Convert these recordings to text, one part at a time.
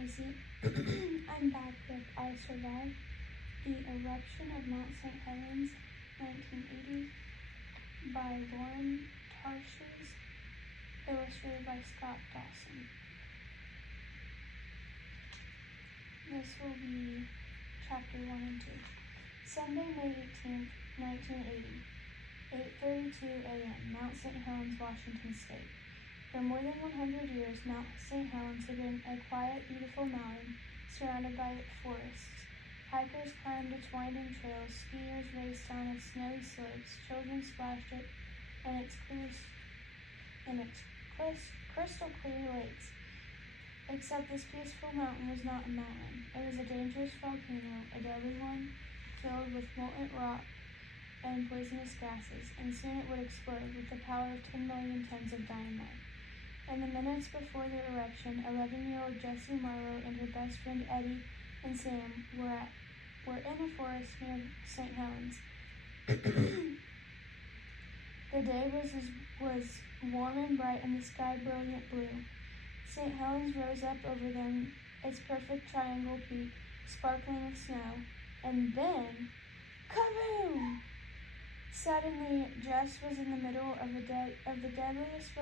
Tracy. I'm back with I Survived, the eruption of Mount St. Helens, 1980, by Lauren Tarshis, illustrated by Scott Dawson. This will be Chapter 1 and 2. Sunday, May 18th, 1980, 8:32 a.m., Mount St. Helens, Washington State. For more than 100 years, Mount St. Helens had been a quiet, beautiful mountain surrounded by forests. Hikers climbed its winding trails, skiers raced down its snowy slopes, children splashed in its crystal clear lakes. Except this peaceful mountain was not a mountain. It was a dangerous volcano, a deadly one, filled with molten rock and poisonous gases, and soon it would explode with the power of 10 million tons of dynamite. In the minutes before the eruption, 11-year-old Jessie Marlowe and her best friend Eddie and Sam were in a forest near St. Helens. The day was warm and bright, and the sky brilliant blue. St. Helens rose up over them, its perfect triangle peak sparkling with snow, and then, kaboom! Suddenly, Jess was in the middle of the deadliest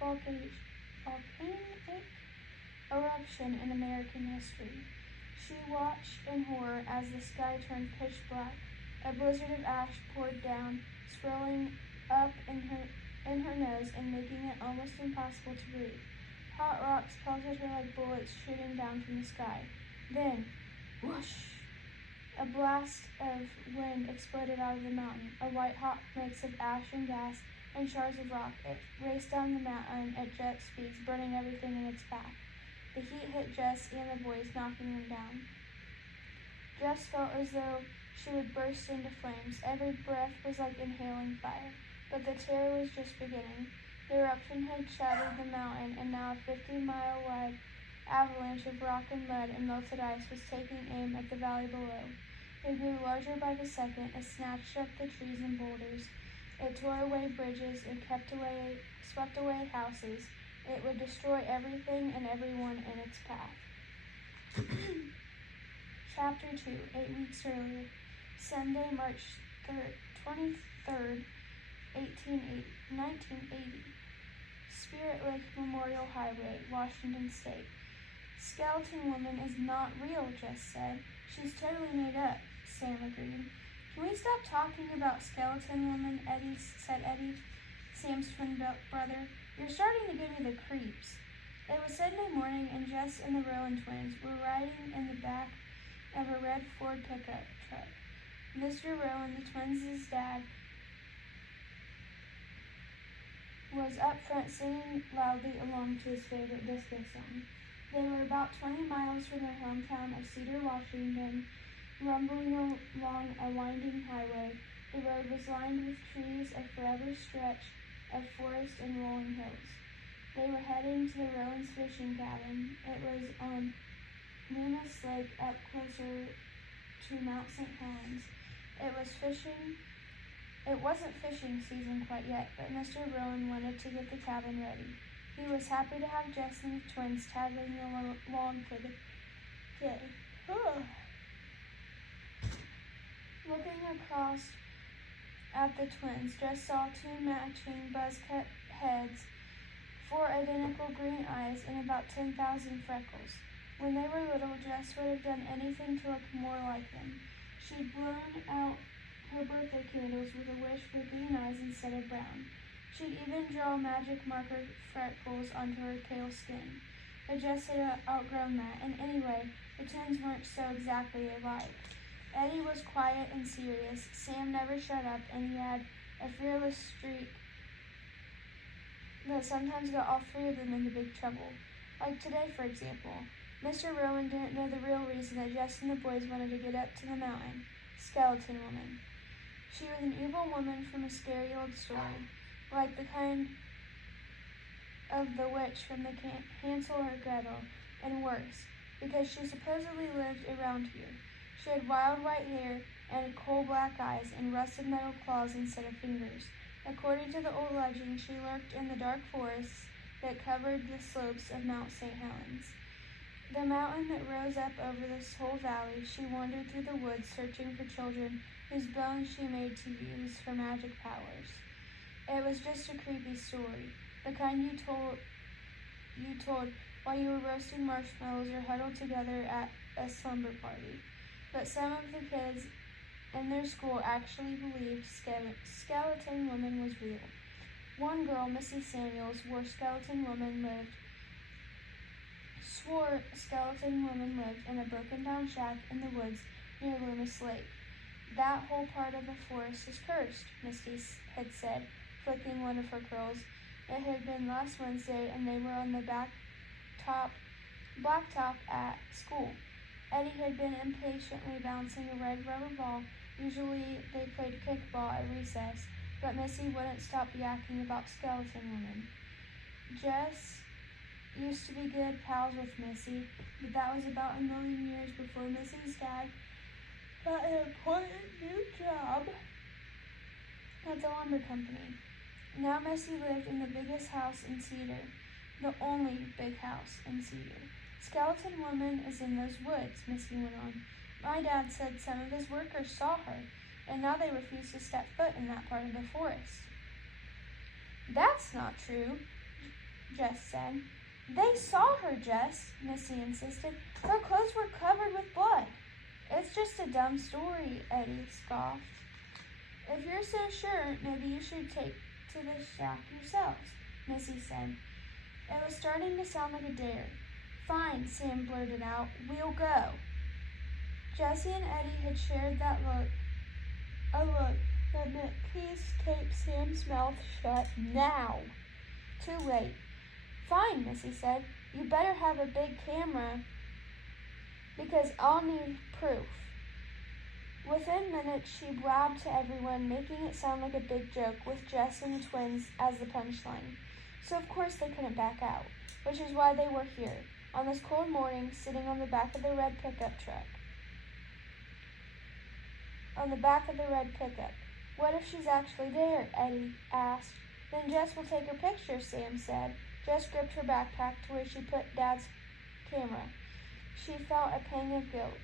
volcanic eruption in American history. She watched in horror as the sky turned pitch black. A blizzard of ash poured down, swirling up in her nose and making it almost impossible to breathe. Hot rocks pelted her like bullets shooting down from the sky. Then, whoosh! A blast of wind exploded out of the mountain, a white-hot mix of ash and gas and shards of rock. It raced down the mountain at jet speeds, burning everything in its path. The heat hit Jess and the boys, knocking them down. Jess felt as though she would burst into flames. Every breath was like inhaling fire, but the terror was just beginning. The eruption had shattered the mountain, and now a 50-mile-wide avalanche of rock and mud and melted ice was taking aim at the valley below. It grew larger by the second. It snatched up the trees and boulders. It tore away bridges and swept away houses. It would destroy everything and everyone in its path. Chapter 2, 8 weeks earlier. Sunday, March 23rd, 1980. Spirit Lake Memorial Highway, Washington State. Skeleton Woman is not real, Jess said. She's totally made up, Sam agreed. Can we stop talking about Skeleton Woman, said Eddie, Sam's twin brother. You're starting to give me the creeps. It was Sunday morning, and Jess and the Rowan twins were riding in the back of a red Ford pickup truck. Mr. Rowan, the twins' dad, was up front singing loudly along to his favorite disco song. They were about 20 miles from their hometown of Cedar, Washington, rumbling along a winding highway. The road was lined with trees, a forever stretch of forest and rolling hills. They were heading to the Rowan's fishing cabin. It was on Loomis Lake, up closer to Mount St. Helens. It wasn't fishing season quite yet, but Mr. Rowan wanted to get the cabin ready. He was happy to have Jess and the twins tagging along for the day. Looking across at the twins, Jess saw two matching buzz-cut heads, 4 identical green eyes, and about 10,000 freckles. When they were little, Jess would have done anything to look more like them. She'd blown out her birthday candles with a wish for green eyes instead of brown. She'd even draw magic marker freckles onto her pale skin. But Jess had outgrown that, and anyway, the twins weren't so exactly alike. Eddie was quiet and serious. Sam never shut up, and he had a fearless streak that sometimes got all 3 of them into big trouble. Like today, for example. Mr. Rowan didn't know the real reason that Jess and the boys wanted to get up to the mountain. Skeleton Woman. She was an evil woman from a scary old story, like the kind of the witch from the Hansel or Gretel, and worse, because she supposedly lived around here. She had wild white hair and coal-black eyes and rusted metal claws instead of fingers. According to the old legend, she lurked in the dark forests that covered the slopes of Mount St. Helens. the mountain that rose up over this whole valley. She wandered through the woods searching for children whose bones she made to use her magic powers. It was just a creepy story, the kind you told while you were roasting marshmallows or huddled together at a slumber party. But some of the kids in their school actually believed Skeleton Woman was real. One girl, Missy Samuels, swore Skeleton Woman lived in a broken-down shack in the woods near Loomis Lake. That whole part of the forest is cursed, Misty had said, flicking one of her curls. It had been last Wednesday, and they were on the blacktop at school. Eddie had been impatiently bouncing a red rubber ball. Usually they played kickball at recess, but Missy wouldn't stop yakking about Skeleton Woman. Jess used to be good pals with Missy, but that was about a million years before Missy's dad got an important new job at the lumber company. Now Missy lived in the biggest house in Cedar, the only big house in Cedar. Skeleton Woman is in those woods, Missy went on. My dad said some of his workers saw her, and now they refuse to step foot in that part of the forest. That's not true, Jess said. They saw her, Jess, Missy insisted. Her clothes were covered with blood. It's just a dumb story, Eddie scoffed. If you're so sure, maybe you should take to the shack yourselves, Missy said. It was starting to sound like a dare. Fine, Sam blurted out. We'll go. Jessie and Eddie had shared a look that meant please tape Sam's mouth shut now. Too late. Fine, Missy said. You better have a big camera because I'll need proof. Within minutes, she blabbed to everyone, making it sound like a big joke with Jess and the twins as the punchline. So of course they couldn't back out, which is why they were here, on this cold morning, sitting on the back of the red pickup. What if she's actually there? Eddie asked. Then Jess will take her picture, Sam said. Jess gripped her backpack to where she put Dad's camera. She felt a pang of guilt.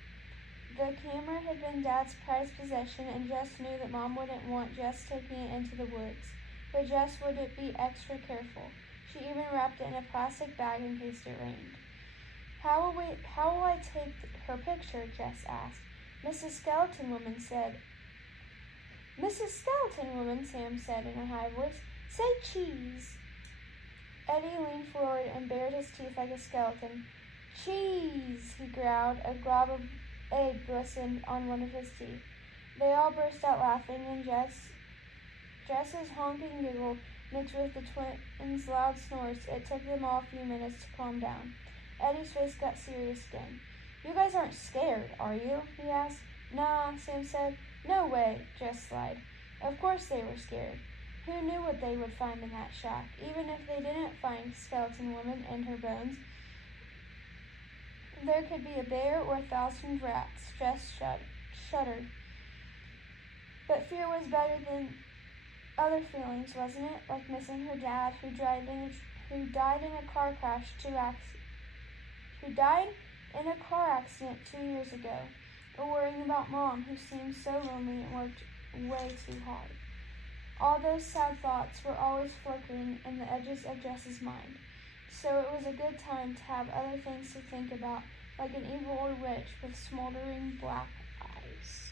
The camera had been Dad's prized possession, and Jess knew that Mom wouldn't want Jess taking it into the woods. But Jess would be extra careful. She even wrapped it in a plastic bag in case it rained. How will I take her picture? Jess asked. Mrs. Skeleton Woman, Sam said in a high voice. Say cheese. Eddie leaned forward and bared his teeth like a skeleton. Cheese, he growled. A glob of egg glistened on one of his teeth. They all burst out laughing, and Jess's honking giggle mixed with the twins' loud snores. It took them all a few minutes to calm down. Eddie's face got serious again. You guys aren't scared, are you? He asked. Nah, Sam said. No way, Jess lied. Of course they were scared. Who knew what they would find in that shack? Even if they didn't find Skeleton Woman and her bones, there could be a bear or 1,000 rats. Jess shuddered. But fear was better than other feelings, wasn't it? Like missing her dad, who died in a car accident 2 years ago, or worrying about Mom, who seemed so lonely and worked way too hard. All those sad thoughts were always flickering in the edges of Jess's mind, so it was a good time to have other things to think about, like an evil old witch with smoldering black eyes.